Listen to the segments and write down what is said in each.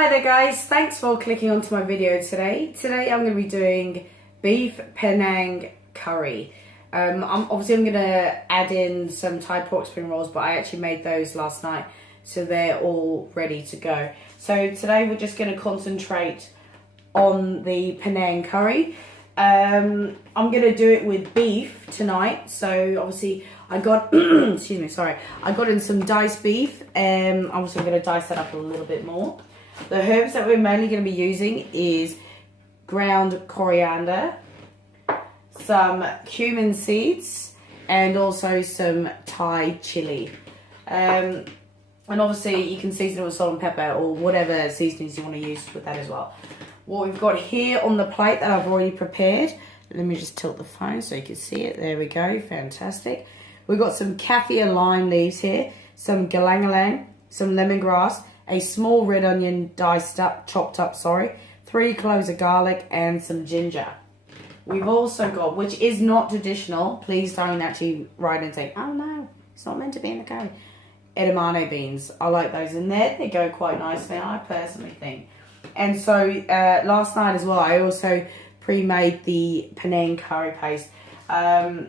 Hi there guys, thanks for clicking onto my video today. Today I'm going to be doing beef Panang curry. I'm going to add in some Thai pork spring rolls, but I actually made those last night, so they're all ready to go. So today we're just going to concentrate on the Panang curry. I'm going to do it with beef tonight, so obviously I got, I got in some diced beef, and I'm also going to dice that up a little bit more. The herbs that we're mainly going to be using is ground coriander, some cumin seeds, and also some Thai chili. And obviously you can season it with salt and pepper or whatever seasonings you want to use with that as well. What we've got here on the plate that I've already prepared, let me just tilt the phone so you can see it. There we go, fantastic. We've got some kaffir lime leaves here, some galang-galang, some lemongrass, a small red onion chopped up, 3 cloves of garlic, and some ginger. We've also got, which is not traditional, please don't actually write and say, oh no, it's not meant to be in the curry, edamame beans. I like those in there, they go quite nicely, I personally think. And so last night as well, I also pre-made the Panang curry paste. I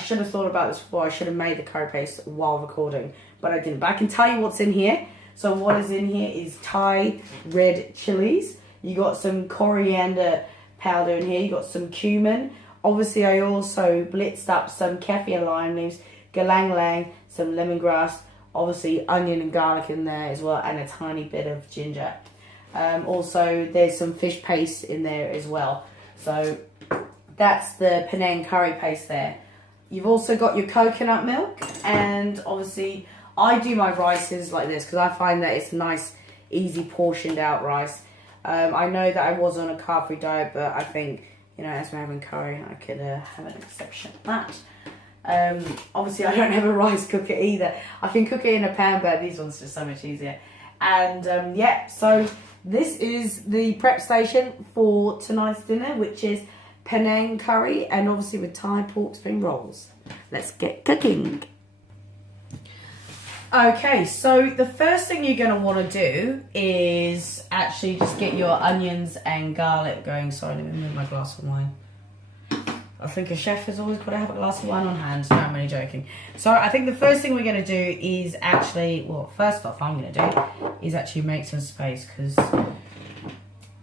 should have thought about this before. I should have made the curry paste while recording, but I didn't. But I can tell you what's in here. So what is in here is Thai red chilies. You got some coriander powder in here. You got some cumin. Obviously, I also blitzed up some kaffir lime leaves, galang-galang, some lemongrass, obviously onion and garlic in there as well, and a tiny bit of ginger. Also, there's some fish paste in there as well. So that's the Panang curry paste there. You've also got your coconut milk, and obviously I do my rices like this because I find that it's nice, easy portioned out rice. I know that I was on a carb-free diet, but I think, you know, as we're having curry, I could have an exception to that. Obviously, I don't have a rice cooker either. I can cook it in a pan, but these ones are just so much easier. And yeah, so this is the prep station for tonight's dinner, which is Panang curry, and obviously with Thai pork spring rolls. Let's get cooking. Okay, so the first thing you're going to want to do is actually just get your onions and garlic going. Sorry, let me move my glass of wine. I think a chef has always got to have a glass of wine on hand. No, I'm only joking. So I think the first thing we're going to do is actually, well, first off I'm going to do is actually make some space, because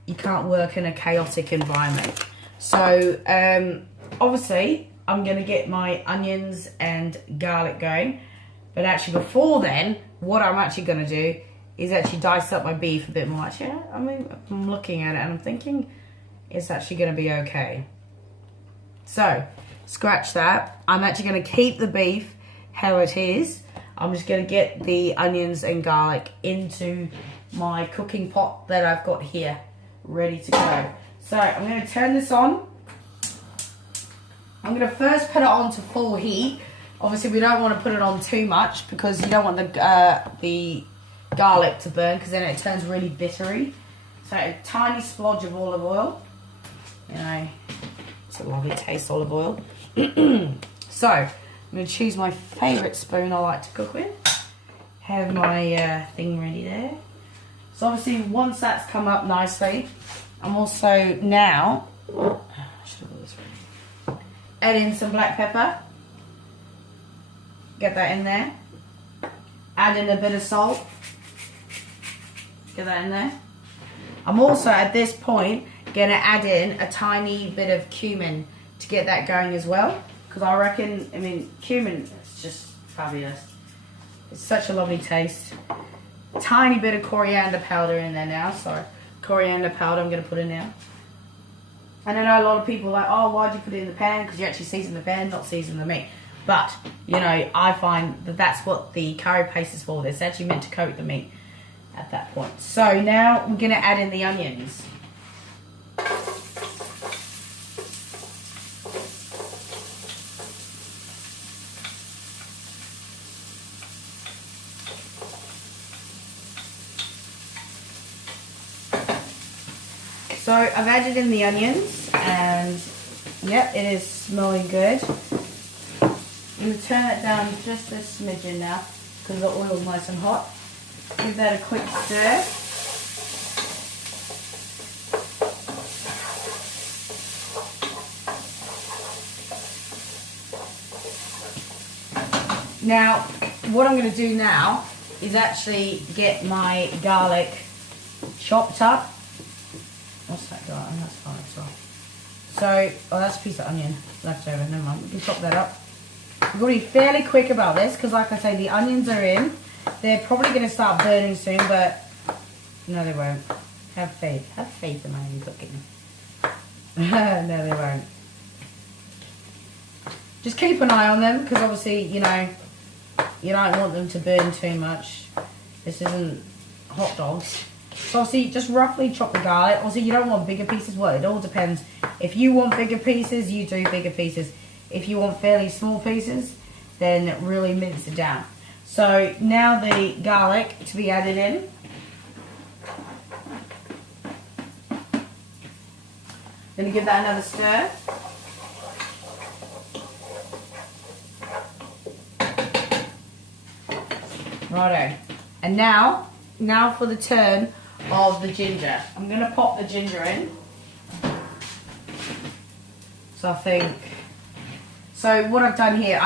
you can't work in a chaotic environment. So obviously I'm going to get my onions and garlic going. But actually before then, what I'm actually going to do is actually dice up my beef a bit more. Actually, I mean, I'm looking at it and I'm thinking it's actually going to be okay. So, scratch that. I'm actually going to keep the beef how it is. I'm just going to get the onions and garlic into my cooking pot that I've got here, ready to go. So, I'm going to turn this on. I'm going to first put it on to full heat. Obviously, we don't want to put it on too much because you don't want the garlic to burn, because then it turns really bittery. So a tiny splodge of olive oil. You know, it's a lovely taste, olive oil. So I'm going to choose my favourite spoon I like to cook with. Have my thing ready there. So obviously, once that's come up nicely, I'm also now add in some black pepper. Get that in there. Add in a bit of salt. Get that in there. I'm also at this point going to add in a tiny bit of cumin to get that going as well, because I reckon, I mean, cumin is just fabulous. It's such a lovely taste. Tiny bit of coriander powder in there now. Sorry, coriander powder I'm going to put in now. And I know a lot of people are like, oh, why'd you put it in the pan? Because you actually season the pan, not season the meat. But, you know, I find that that's what the curry paste is for. It's actually meant to coat the meat at that point. So now we're going to add in the onions. So I've added in the onions, and yep, it is smelling good. I'm going to turn it down just a smidgen now because the oil's nice and hot. Give that a quick stir. Now, what I'm going to do now is actually get my garlic chopped up. What's that garlic? Oh, that's garlic as well. So, oh, that's a piece of onion left over. Never mind. We can chop that up. We're going to be fairly quick about this because, like I say, the onions are in. They're probably going to start burning soon, but no, they won't. Have faith. Have faith in my own cooking. No, they won't. Just keep an eye on them because, obviously, you know, you don't want them to burn too much. This isn't hot dogs. So, obviously, just roughly chop the garlic. Obviously, you don't want bigger pieces. Well, it all depends. If you want bigger pieces, you do bigger pieces. If you want fairly small pieces, then really mince it down. So now the garlic to be added in. Gonna give that another stir. Righto. And now for the turn of the ginger. I'm gonna pop the ginger in. So I think. So what I've done here,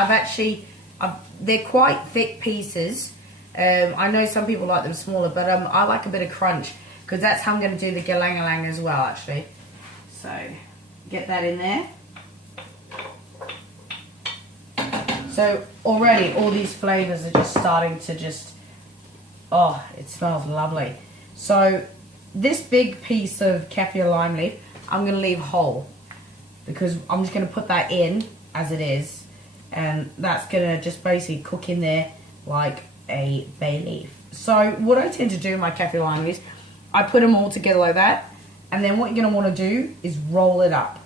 they're quite thick pieces. I know some people like them smaller, but I like a bit of crunch because that's how I'm going to do the galang-a-lang as well, actually. So get that in there. So already all these flavours are just starting to oh, it smells lovely. So this big piece of kaffir lime leaf, I'm going to leave whole because I'm just going to put that in as it is, and that's gonna just basically cook in there like a bay leaf. So what I tend to do in my kaffir lime is I put them all together like that, and then what you're gonna want to do is roll it up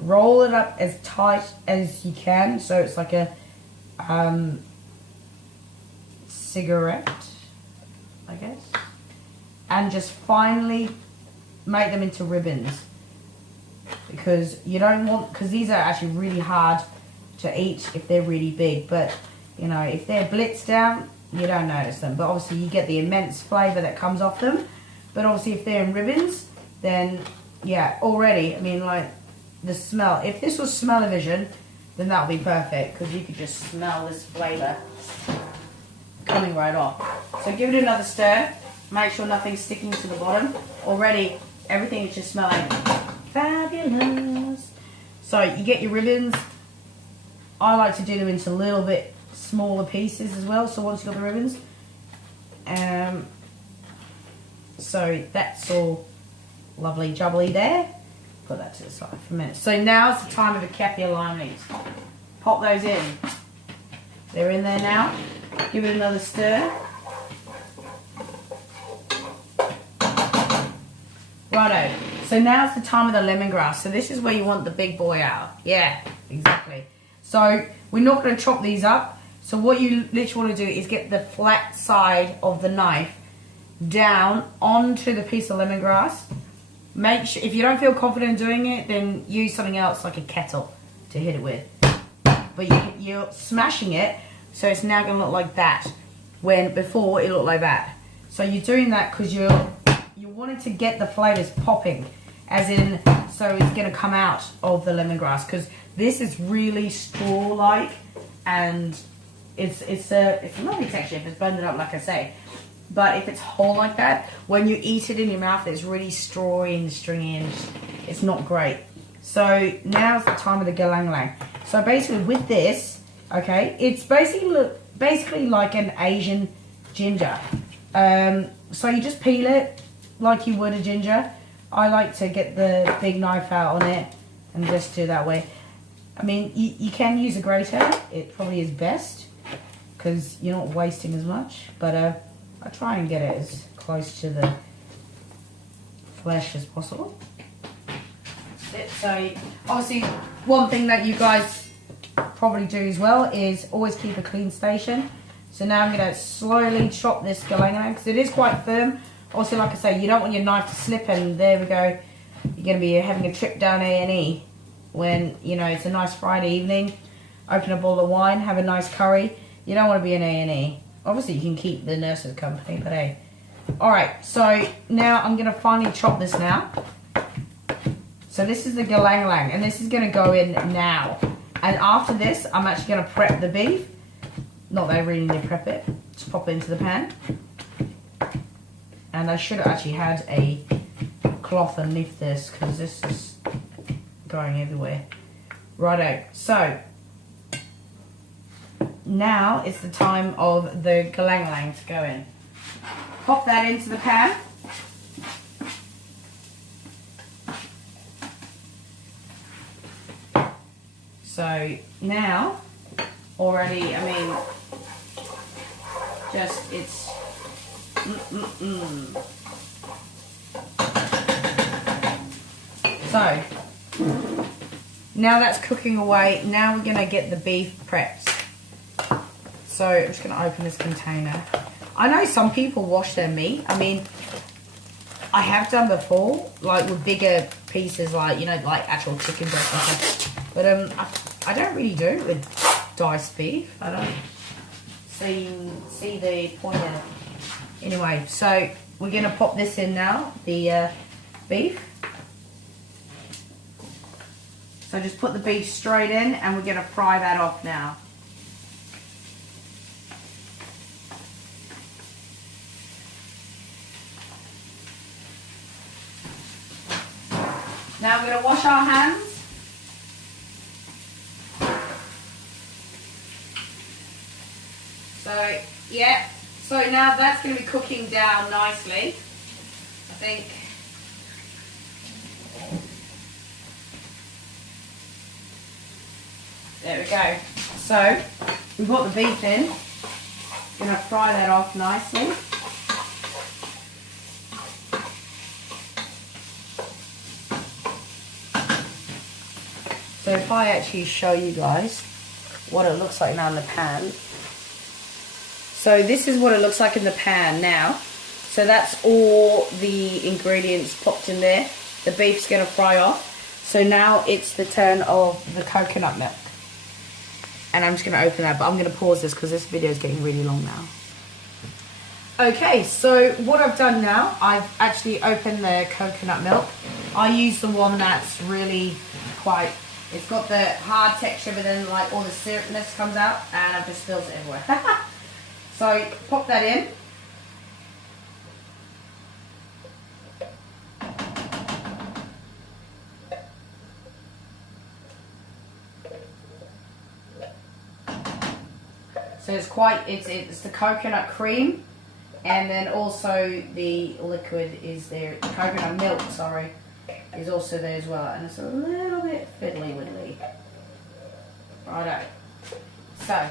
as tight as you can, so it's like a cigarette, I guess, and just finally make them into ribbons. Because you don't want, because these are actually really hard to eat if they're really big, but you know, if they're blitzed down, you don't notice them, but obviously you get the immense flavour that comes off them. But obviously if they're in ribbons, then yeah, already, I mean, like the smell, if this was smell-o-vision, then that would be perfect because you could just smell this flavour coming right off. So give it another stir, make sure nothing's sticking to the bottom. Already everything is just smelling fabulous. So you get your ribbons. I like to do them into a little bit smaller pieces as well. So once you've got the ribbons, so that's all lovely jubbly there. Put that to the side for a minute. So now's the time of the kaffir lime leaves. Pop those in. They're in there now. Give it another stir. Righto. So now's the time of the lemongrass. So this is where you want the big boy out. Yeah, exactly. So we're not going to chop these up. So what you literally want to do is get the flat side of the knife down onto the piece of lemongrass. Make sure, if you don't feel confident doing it, then use something else like a kettle to hit it with. But you're smashing it, so it's now going to look like that, when before it looked like that. So you're doing that because you wanted to get the flavours popping, as in, so it's going to come out of the lemongrass, because this is really straw-like, and it's a lovely texture if it's blended up, like I say. But if it's whole like that, when you eat it in your mouth, it's really strawy and stringy, and it's not great. So now's the time of the galang-lang. So basically with this, okay, it's basically like an Asian ginger. So you just peel it like you would a ginger. I like to get the big knife out on it and just do that way. I mean, you can use a grater. It probably is best because you're not wasting as much. But I try and get it as close to the flesh as possible. That's it. So obviously one thing that you guys probably do as well is always keep a clean station. So now I'm going to slowly chop this galang-a-lang because it is quite firm. Also, like I say, you don't want your knife to slip, and there we go. You're going to be having a trip down A&E when, you know, it's a nice Friday evening. Open a bottle of wine, have a nice curry. You don't want to be in A&E. Obviously, you can keep the nurses company, but hey. Alright, so now I'm going to finally chop this now. So this is the galang-a-lang, and this is going to go in now. And after this, I'm actually going to prep the beef. Not that I really need to prep it. Just pop it into the pan. And I should have actually had a cloth underneath this because this is going everywhere. Righto, so now it's the time of the galang to go in. Pop that into the pan. So now, already, I mean, just it's So now that's cooking away. Now we're gonna get the beef prepped. So I'm just gonna open this container. I know some people wash their meat. I mean, I have done before, like with bigger pieces, like, you know, like actual chicken breast and stuff. But I don't really do it with diced beef. I don't see the point in it. Anyway, so we're gonna pop this in now, the beef. So just put the beef straight in and we're gonna fry that off now. Now we're going to wash our hands. So, yeah. So now that's going to be cooking down nicely. I think. There we go. So, we've got the beef in. Going to fry that off nicely. So if I actually show you guys what it looks like now in the pan. So this is what it looks like in the pan now. So that's all the ingredients popped in there. The beef's going to fry off. So now it's the turn of the coconut milk. And I'm just going to open that, but I'm going to pause this because this video is getting really long now. Okay, so what I've done now, I've actually opened the coconut milk. I use the one that's really quite... It's got the hard texture, but then like all the syrupness comes out, and I've just spilled it everywhere. So pop that in. So it's the coconut cream, and then also the liquid is there. The coconut milk, sorry, is also there as well, and it's a little bit fiddly widdly. Righto. So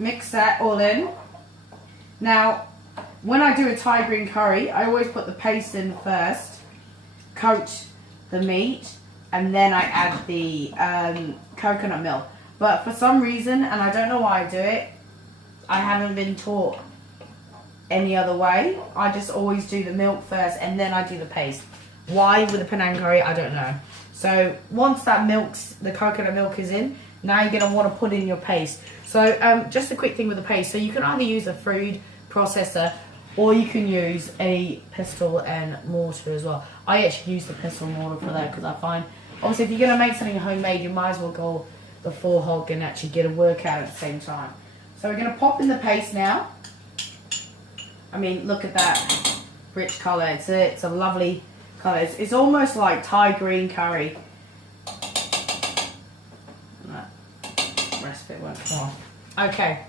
mix that all in. Now, when I do a Thai green curry, I always put the paste in first, coat the meat, and then I add the coconut milk. But for some reason, and I don't know why I do it, I haven't been taught any other way. I just always do the milk first and then I do the paste. Why with the Panang curry, I don't know. So once that the coconut milk is in, now you're going to want to put in your paste. So just a quick thing with the paste. So you can either use a food processor or you can use a pestle and mortar as well. I actually use the pestle and mortar for that because I find, obviously if you're going to make something homemade, you might as well go the full hog and actually get a workout at the same time. So we're going to pop in the paste now. I mean, look at that rich colour. It's a lovely colour. It's almost like Thai green curry. That rest bit won't come off. Okay,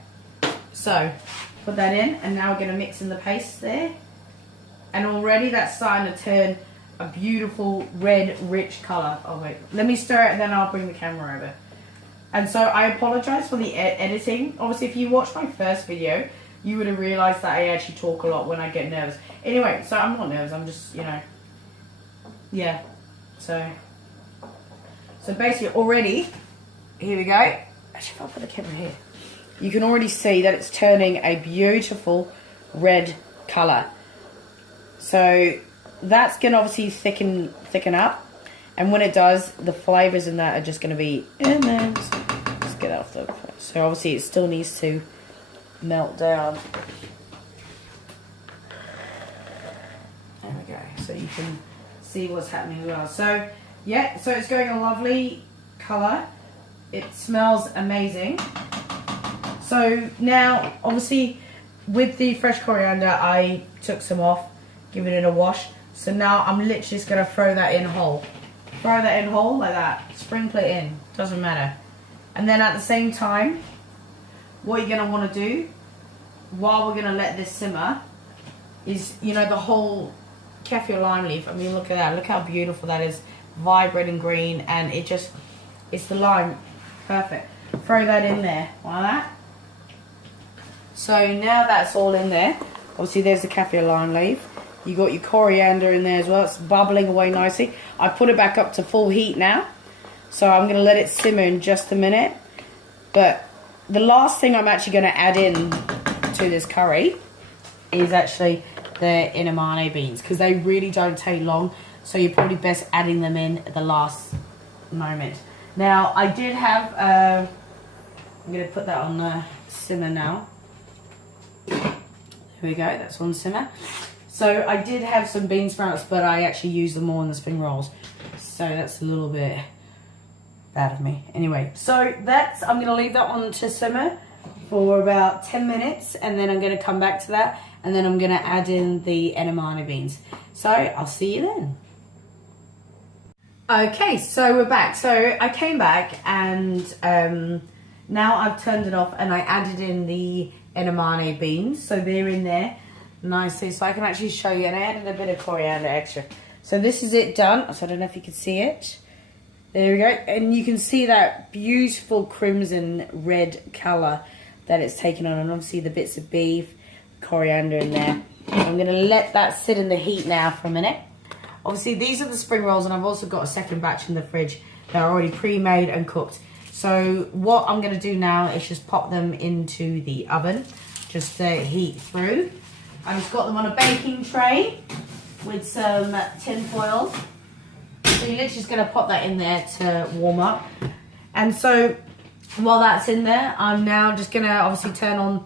so put that in, and now we're going to mix in the paste there. And already that's starting to turn a beautiful red, rich colour. Oh wait, let me stir it and then I'll bring the camera over. And so I apologise for the editing. Obviously, if you watched my first video, you would have realised that I actually talk a lot when I get nervous. Anyway, so I'm not nervous, I'm just, you know, yeah. So basically already, here we go. Actually, if I put the camera here, you can already see that it's turning a beautiful red colour. So that's going to obviously thicken up. And when it does, the flavours in that are just going to be in there. Let's get off the... So obviously it still needs to melt down. There we go. So you can see what's happening as well. So yeah, so it's going a lovely colour. It smells amazing. So now, obviously, with the fresh coriander, I took some off, giving it a wash. So now I'm literally just going to throw that in whole. Throw that in whole like that. Sprinkle it in. Doesn't matter. And then at the same time, what you're going to want to do, while we're going to let this simmer, is, you know, the whole kaffir lime leaf. I mean, look at that. Look how beautiful that is. Vibrant and green. And it just, it's the lime. Perfect. Throw that in there like that. So now that's all in there. Obviously, there's the kaffir lime leaf. You got your coriander in there as well. It's bubbling away nicely. I put it back up to full heat now. So I'm going to let it simmer in just a minute. But the last thing I'm actually going to add in to this curry is actually the edamame beans, because they really don't take long. So you're probably best adding them in at the last moment. Now, I did have... I'm going to put that on the simmer now. There we go. That's on simmer. So I did have some bean sprouts, but I actually used them more in the spring rolls. So that's a little bit bad of me. Anyway, so that's, I'm going to leave that one to simmer for about 10 minutes. And then I'm going to come back to that. And then I'm going to add in the edamame beans. So I'll see you then. Okay, so we're back. So I came back and now I've turned it off and I added in the edamame beans. So they're in there nicely, so I can actually show you. And I added a bit of coriander extra. So this is it done. So I don't know if you can see it. There we go. And you can see that beautiful crimson red colour that it's taken on. And obviously the bits of beef, coriander in there. I'm going to let that sit in the heat now for a minute. Obviously these are the spring rolls, and I've also got a second batch in the fridge that are already pre-made and cooked. So what I'm going to do now is just pop them into the oven, just to heat through. I've just got them on a baking tray with some tin foil. So you're literally just going to pop that in there to warm up. And so while that's in there, I'm now just going to obviously turn on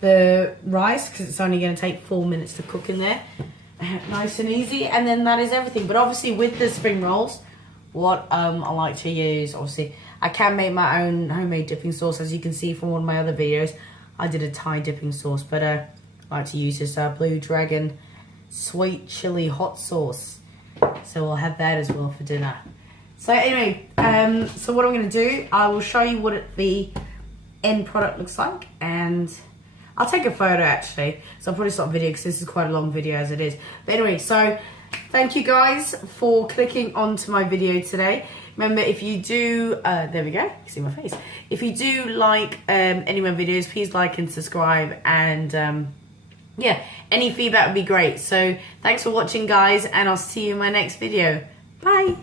the rice, because it's only going to take 4 minutes to cook in there. Nice and easy. And then that is everything. But obviously with the spring rolls, what I like to use, obviously, I can make my own homemade dipping sauce. As you can see from one of my other videos, I did a Thai dipping sauce. But I like to use this Blue Dragon sweet chili hot sauce. So I'll have that as well for dinner. So anyway, so what I'm going to do, I will show you what the end product looks like. And I'll take a photo actually. So I'll probably stop video because this is quite a long video as it is. But anyway, so thank you guys for clicking onto my video today. Remember, if you do, there we go, you can see my face. If you do like any of my videos, please like and subscribe. And yeah, any feedback would be great. So thanks for watching, guys, and I'll see you in my next video. Bye.